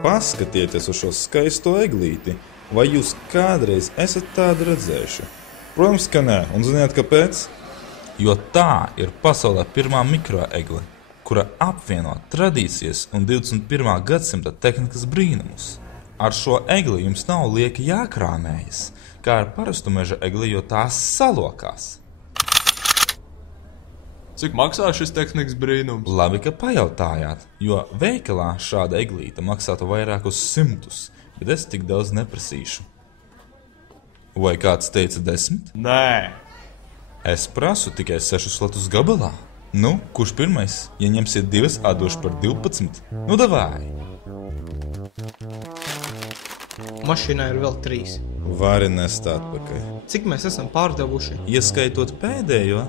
Paskatieties uz šo skaisto eglīti. Vai jūs kādreiz esat tādu redzējuši? Protams, ka nē. Un ziniet, kāpēc? Jo tā ir pasaulē pirmā mikroegle, kura apvieno tradīcijas un 21. gadsimta tehnikas brīnumus. Ar šo egli jums nav lieki jākrāmējas, kā ar parastu meža egli, jo tās salokās. Cik maksā šis tehnikas brīnums? Labi, ka pajautājāt, jo veikalā šāda eglīte maksātu vairākus 100, bet es tik daudz neprasīšu. Vai kāds teica 10? Nē. Es prasu tikai 6 latus gabalā. Nu, kurš pirmais? Ja ņemsiet 2, atdošu par 12. Nu, davai! Mašīnā ir vēl 3. Vari nest atpakaļ. Cik mēs esam pārdevuši? Ieskaitot pēdējo,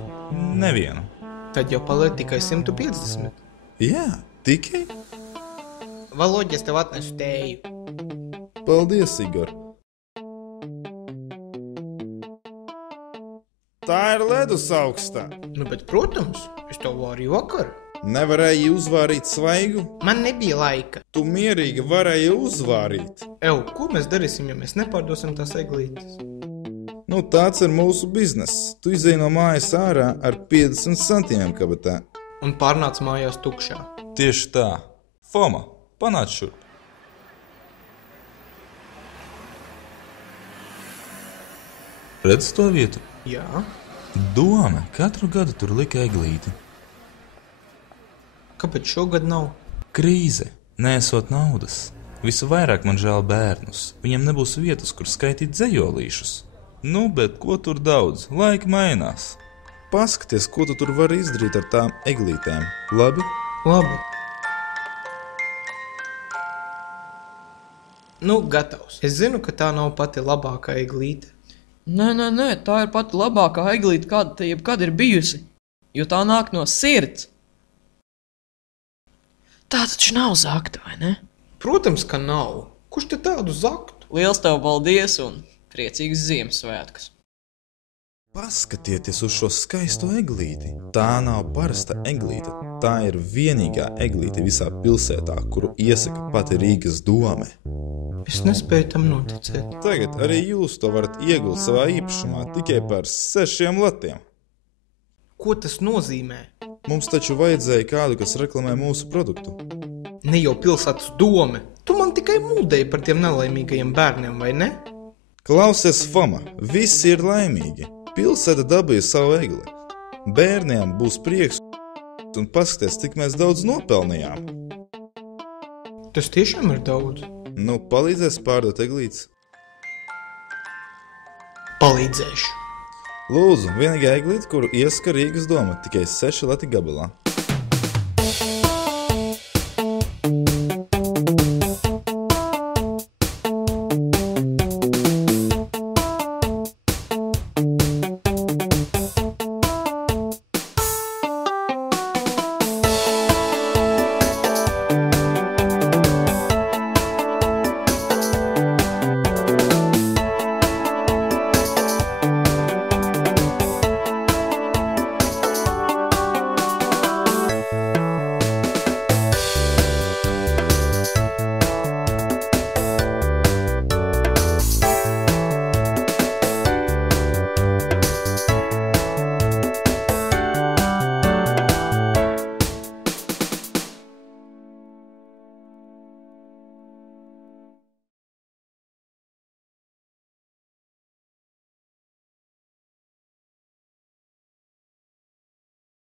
nevienu. Tad jau paliek tikai 150. Jā, tikai? Valoģi, es tev atnesu tēju. Paldies, Igor. Tā ir ledus augstā. Nu, bet, protams, es tev vārīju vakar. Nevarēji uzvārīt svaigu? Man nebija laika. Tu mierīgi varēji uzvārīt. Ko mēs darīsim, ja mēs nepārdosim tās eglītes? Nu, tāds ir mūsu bizness. Tu izej no mājas ārā ar 50 centiem kabatā. Un pārnāc mājās tukšā. Tieši tā. Foma, panāc šurp. Redz to vietu? Jā. Doma katru gadu tur lika eglīti. Kāpēc šogad nav? Krīze, nesot naudas. Visu vairāk man žēl bērnus. Viņiem nebūs vietas, kur skaitīt dzejolīšus. Nu, bet ko tur daudz? Laika mainās. Paskaties, ko tu tur vari izdarīt ar tām eglītēm. Labi? Labi. Nu, gatavs. Es zinu, ka tā nav pati labākā eglīte. Nē, tā ir pati labākā eglīte, kāda te jebkad ir bijusi. Jo tā nāk no sirds. Tā taču nav zakta, vai ne? Protams, ka nav. Kurš te tādu zaktu? Liels tev paldies un priecīgs Ziemassvētkus. Paskatieties uz šo skaisto eglīti. Tā nav parasta eglīte. Tā ir vienīgā eglīte visā pilsētā, kuru iesaka pati Rīgas dome. Es nespēju tam noticēt. Tagad arī jūs to varat iegūt savā īpašumā tikai par 6 latiem. Ko tas nozīmē? Mums taču vajadzēja kādu, kas reklamē mūsu produktu. Ne jau pilsētas dome. Tu man tikai mūdēji par tiem nelaimīgajiem bērniem, vai ne? Klausies, Foma, visi ir laimīgi. Pilsēta dabīja savu egli. Bērniem būs prieks un paskaties, cik mēs daudz nopelnījām. Tas tiešām ir daudz. Nu, palīdzēs pārdot eglītes? Palīdzēšu. Lūdzu, vienīgā eglīte, kuru ieskar Rīgas doma, tikai 6 lati gabalā.